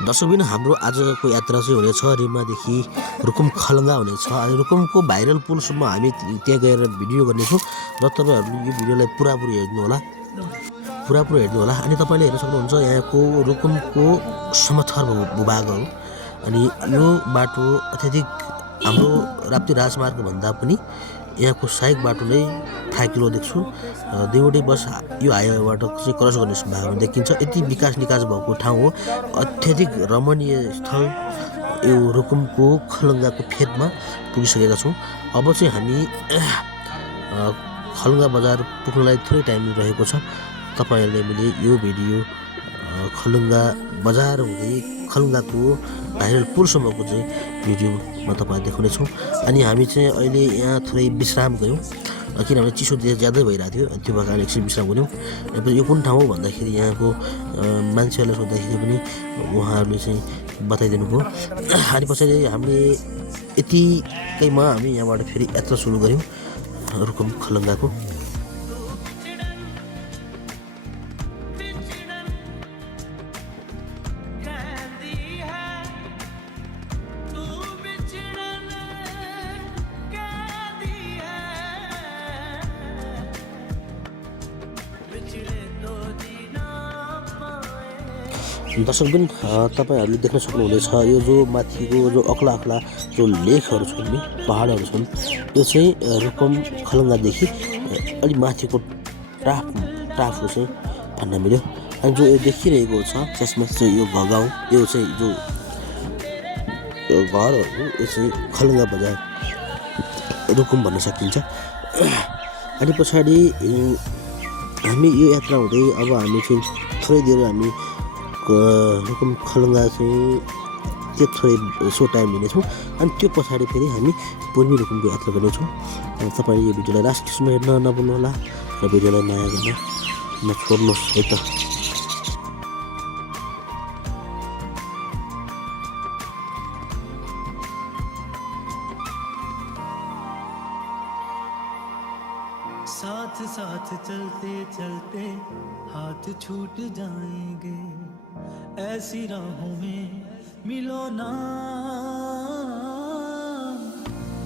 दर्शकबिन हाम्रो आजको यात्रा चाहिँ हुनेछ रिमादेखि रुकुम खलङ्गा हुनेछ। रुकुमको भाइरल पुलसम्म हामी त्यहाँ गएर भिडियो गर्नेछौँ र तपाईँहरूले यो भिडियोलाई पुरापुरी हेर्नु होला। अनि तपाईँले हेर्न सक्नुहुन्छ यहाँको रुकुमको समथर भूभागहरू। अनि यो बाटो अत्यधिक हाम्रो राप्ती राजमार्गभन्दा पनि यहाँको सहायक बाटो नै थाकिलो देख्छु। दुईवटै बस यो हाइवेबाट चाहिँ क्रस गर्ने सम्भावना देखिन्छ। यति विकास निकास भएको ठाउँ हो। अत्यधिक रमणीय स्थल यो रुकुमको खलङ्गाको फेदमा पुगिसकेका छौँ। अब चाहिँ हामी खलङ्गा बजार पुग्नलाई थोरै टाइम रहेको छ। तपाईँहरूले मैले यो भिडियो खलङ्गा बजार हुँदै खलङ्गाको भाइरल पुलसम्मको चाहिँ भिडियोमा तपाईँहरू देखाउनेछौँ। अनि हामी चाहिँ अहिले यहाँ थोरै विश्राम गयौँ किनभने चिसो ज्यादै भइरहेको थियो। त्यो भएको कारण एकछिन विश्राम गऱ्यौँ। यो कुन ठाउँ हो भन्दाखेरि यहाँको मान्छेहरूलाई सोद्धाखेरि पनि उहाँहरूले चाहिँ बताइदिनु भयो। अनि पछाडि हामीले यतिकैमा हामी यहाँबाट फेरि यात्रा सुरु गऱ्यौँ रुकुम खलङ्गाको। दर्शकबिन तपाईँहरूले देख्न सक्नुहुनेछ यो जो माथिको जो अग्ला जो लेखहरू छन् नि पहाडहरू छन् यो चाहिँ रुकुम खलङ्गादेखि अलिक माथिको टाफो चाहिँ भन्न मिल्यो। अनि जो यो देखिरहेको छ त्यसमा चाहिँ यो गाउँ यो चाहिँ जो घरहरू यो चाहिँ खलङ्गा बजार रुकुम भन्न सकिन्छ। अनि पछाडि हामी यो यात्रा हुँदै अब हामी चाहिँ थोरै देर हामी रुकुम खलङ्गा चाहिँ त्यो थोरै सो टाइम लिनेछौँ। अनि त्यो पछाडि फेरि हामी पूर्वी रुकुमको यात्रा गर्नेछौँ। तपाईँले यो भिडियोलाई लास्टसम्म हेर्न नभुल्नुहोला र भिडियोलाई माया गर्न नछोड्नुहोस् है त। साथ साथ चलते चलते हाथ छूट जाएंगे, ऐसी राहों में मिलो ना।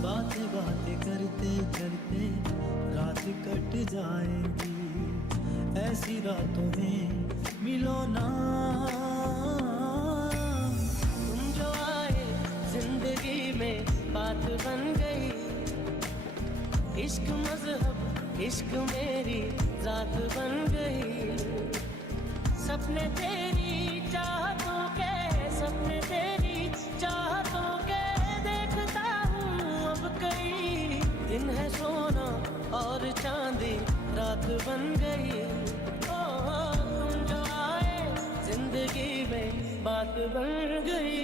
बातें बातें करते करते रात कट जाएगी, ऐसी रातों में मिलो ना। तुम जो आए जिंदगी में बात बन गई, इश्क मजहब इश्क मेरी जात बन गई। सपने तेरी चाहतों के, सपने तेरी चाहतों के देखता हूँ अब कई दिन है सोना और चांदी रात बन गई। ओ तुम जो आए जिंदगी में बात बन गई।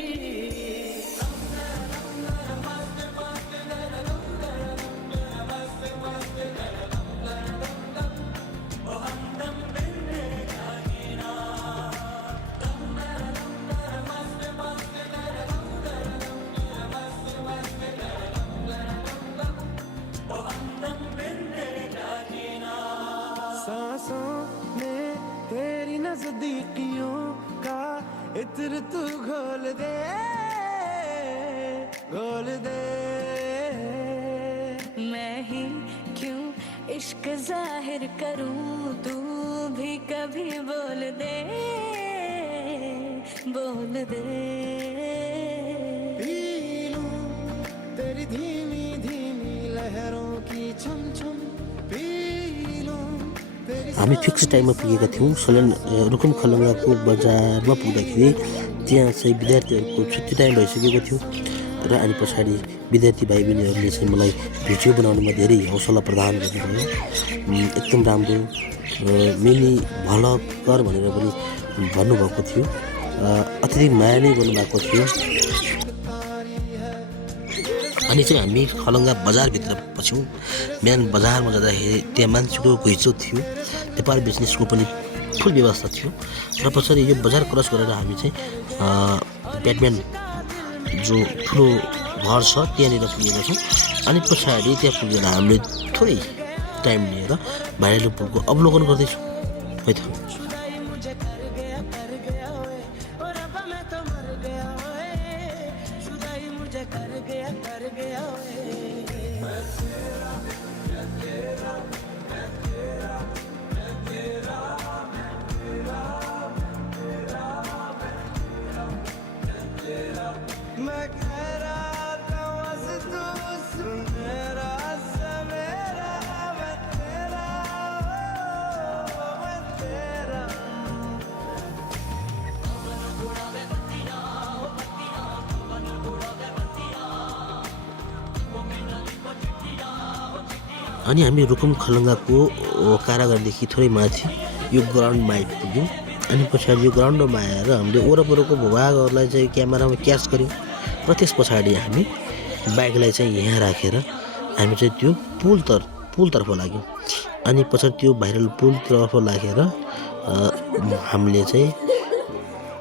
सांसों में तेरी नजदीकियों का इत्र तू घोल दे, घोल दे। मैं ही क्यों इश्क जाहिर करूं, तू भी कभी बोल दे, बोल दे। पी लूं तेरी धीमी धीमी लहरों की छम छम, पी लूं तेरी। हामी फिक्स टाइममा पुगेका थियौँ। रुकुम खलङ्गाको बजारमा पुग्दाखेरि त्यहाँ चाहिँ विद्यार्थीहरूको छुट्टी टाइम भइसकेको थियो र अनि पछाडि विद्यार्थी भाइ बहिनीहरूले चाहिँ मलाई भिडियो बनाउनुमा धेरै हौसला प्रदान गर्नुभयो। एकदम राम्रो मिनी भ्लगर भनेर पनि भन्नुभएको थियो। अत्यधिक माया नै गर्नुभएको थियो। अनि चाहिँ हामी खलङ्गा बजारभित्र पस्यौँ। बिहान बजारमा जाँदाखेरि त्यहाँ मान्छेको घुइँचो थियो, व्यापार बिजनेसको पनि फुल व्यवस्था थियो। र पछाडि यो बजार क्रस गरेर हामी चाहिँ ब्याटम्यान जो ठुलो घर छ त्यहाँनिर पुगेका छौँ। अनि पछाडि त्यहाँ पुगेर हामीले थोरै टाइम लिएर भाइरल पुलको अवलोकन गर्दैछौँ है त। अनि हामी रुकुम खलङ्गाको कारागारदेखि थोरै माथि यो ग्राउन्डमा आइपुग्यौँ। अनि पछाडि यो ग्राउन्डमा आएर हामीले वरपरको भूभागहरूलाई चाहिँ क्यामेरामा क्याच गऱ्यौँ र त्यस पछाडि हामी बाइकलाई चाहिँ यहाँ राखेर हामी चाहिँ त्यो पुलतर्फ लाग्यौँ। अनि पछाडि त्यो भाइरल पुलतर्फ लागेर हामीले चाहिँ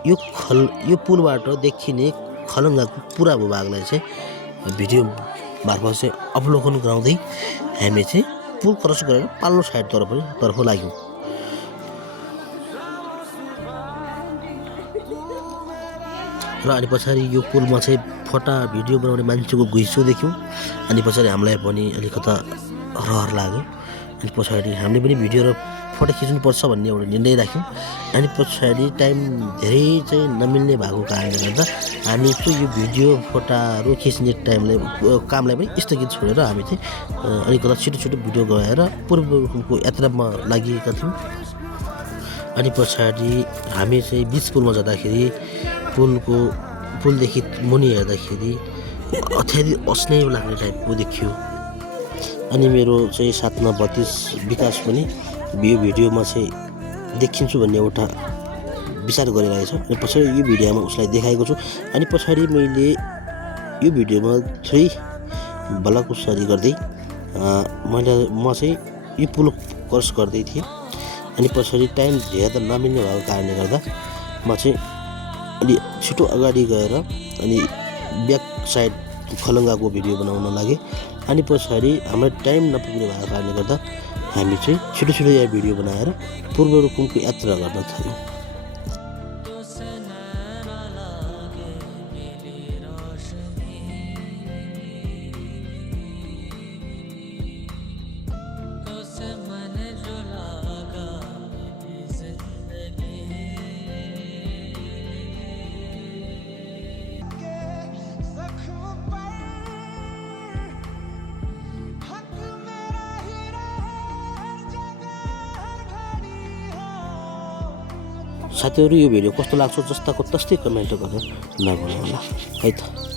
यो पुलबाट देखिने खलङ्गाको पुरा भूभागलाई चाहिँ भिडियो मार्फत चाहिँ अवलोकन गराउँदै हामी चाहिँ पुल क्रस गरेर पाल्लो साइडतर्फ लाग्यौँ। र अनि पछाडि यो पुलमा चाहिँ फोटा भिडियो बनाउने मान्छेको घुइँचो देख्यौँ। अनि पछाडि हामीलाई पनि अलिकता रहर लाग्यो। अनि पछाडि हामीले पनि भिडियो र फोटो खिच्नुपर्छ भन्ने एउटा निर्णय राख्यौँ। अनि पछाडि टाइम धेरै चाहिँ नमिल्ने भएको कारणले गर्दा हामी चाहिँ यो भिडियो फोटाहरू खिच्ने कामलाई पनि स्थगित छोडेर हामी चाहिँ अलिकता छिटो भिडियो गएर पूर्वको यात्रामा लागिएका थियौँ। अनि पछाडि हामी चाहिँ बिच पुलमा जाँदाखेरि पुलदेखि मुनि हेर्दाखेरि अत्याधिक अस्नै लाग्ने टाइपको देखियो। अनि मेरो चाहिँ साथमा भतिज विकास पनि यो भिडियोमा चाहिँ देखिन्छु भन्ने एउटा विचार गरिरहेछ। अनि पछाडि यो भिडियोमा उसलाई देखाएको छु। अनि पछाडि मैले यो भिडियोमा थोरै भलाकुसारी गर्दै म चाहिँ यो पुल क्रस गर्दै थिएँ। अनि पछाडि टाइम धेरै नमिल्ने भएको कारणले गर्दा म चाहिँ अलि छिटो अगाडि गएर अनि ब्याक साइड खलङ्गाको भिडियो बनाउन लागेँ। अनि पछाडि हामीलाई टाइम नपुग्ने भएको कारणले गर्दा हामी चाहिँ छिटो यहाँ भिडियो बनाएर पूर्व रुकुमको यात्रा गर्न थाल्यौँ। साथीहरू यो भिडियो कस्तो लाग्छ जस्ताको तस्तै कमेन्ट गरेर नभुल्नु होला है त।